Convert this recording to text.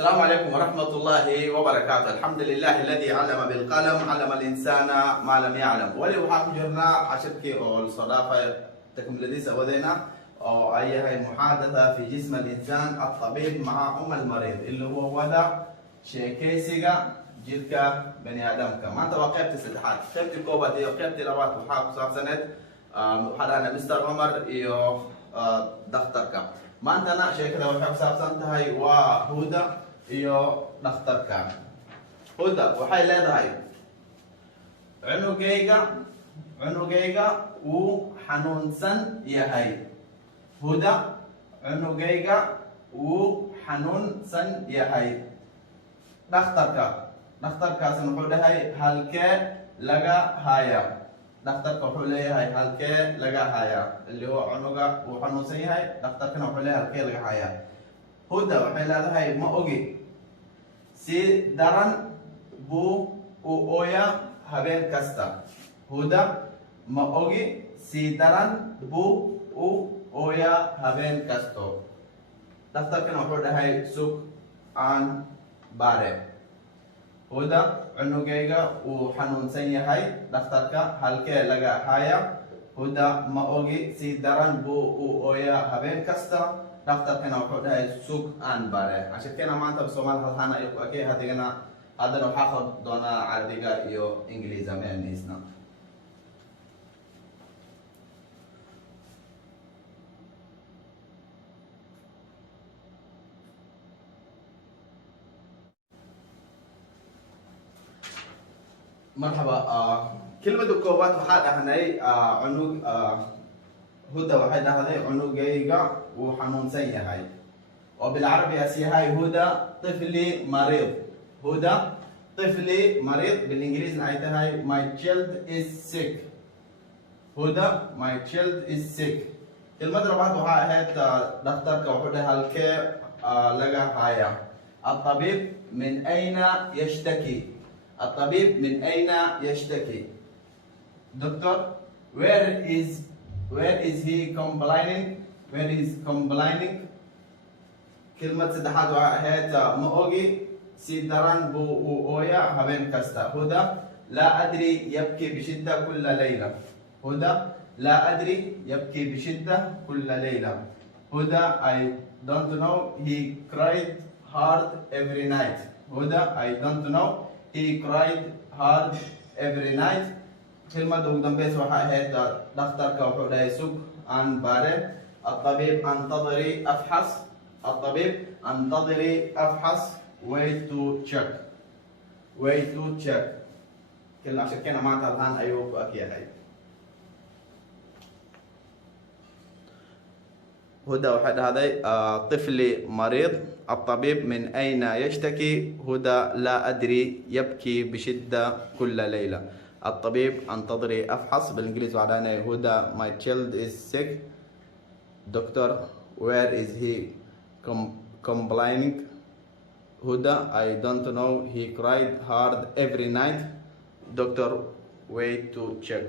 السلام عليكم ورحمة الله وبركاته. الحمد لله الذي علم بالقلم علم الإنسان ما لم يعلم. ولي وحاكم جرنا عشركي أو الصدافة تكمل سودينا أو أي محادثة في جسم الإنسان الطبيب مع المريض اللي هو وضع شيء كيسيجا جيلكا بني آدمك. ما أنت وقفت استدحات قفت كوبتي وقفت لوات وحاكم صار سنة حدا مستر عمر إيو دكتورك. ما أنت ناشئ كذا وحاكم صار سنة هاي وهودا iyo dhakhtarka huda waxay leedahay cunugayga wuu xanuunsan yahay. huda cunugayga wuu xanuunsan yahay. dhakhtarkaasna wuxuu dhahay halkee laga haya. dhakhtarka wuxuu leeyahay halkee laga haya اللي هو cunuga wuu xanuunsan yahay, dhakhtarkana wuxuu leeyahay halkee laga haya. huda waxay leedahay ma ogi si daran buu u ooya habeen kasta. huda ma ogi si daran buu u ooya habeen kasto. dhakhtarkana wuxuu dhahay sug aan baare. huda cunugayga wuu xanuunsan yahay, dhakhtarka halkee laga haya. huda ma ogi si daran buu u ooya habeen kasta. dhakhtarkana wuxuu dhahay sug aan baare. cashirkeena maanta Soomaali halhaan ayuu ku ekay. haddana waxaa qod doonaa Carabiga iyo Ingiriisiga meelniisna. مرحبا. كلمة كوبات waxaa dhahnay cunug هدى waxay dhahday cunugayga wuu xanuunsan yahay. وبالعربي هاي هدى طفلي مريض. هدى طفلي مريض. بالانجليزي هاي my child is sick. هدى my child is sick. كلمة ربعت waxaa ahayd dhakhtarka wuxuu dhahay halkee laga haya. الطبيب من أين يشتكي. الطبيب من أين يشتكي. دكتور where is he complaining. where is complaining. كلمة سدحات وهات مؤجي سيدران بو أويا هبين كستا. هدى لا أدري يبكي بشدة كل ليلة. هدى لا أدري يبكي بشدة كل ليلة. هدى I don't know he cried hard every night. هدى I don't know he cried hard every night. كلمة قدام بيس وحاهد دكتورك وحو dhahay sug aan baare. الطبيب انتظري أفحص. الطبيب انتظري أفحص. wait to check. wait to check. كلمة عشان كنا معناتها الآن أيوب أكيد هاي. هدى واحد هذا طفلي مريض. الطبيب من أين يشتكي. هدى لا أدري يبكي بشدة كل ليلة. الطبيب انتظري أفحص. بالإنجليزي وعداني هدى my child is sick. doctor where is he complaining. هدى I don't know he cried hard every night. doctor wait to check.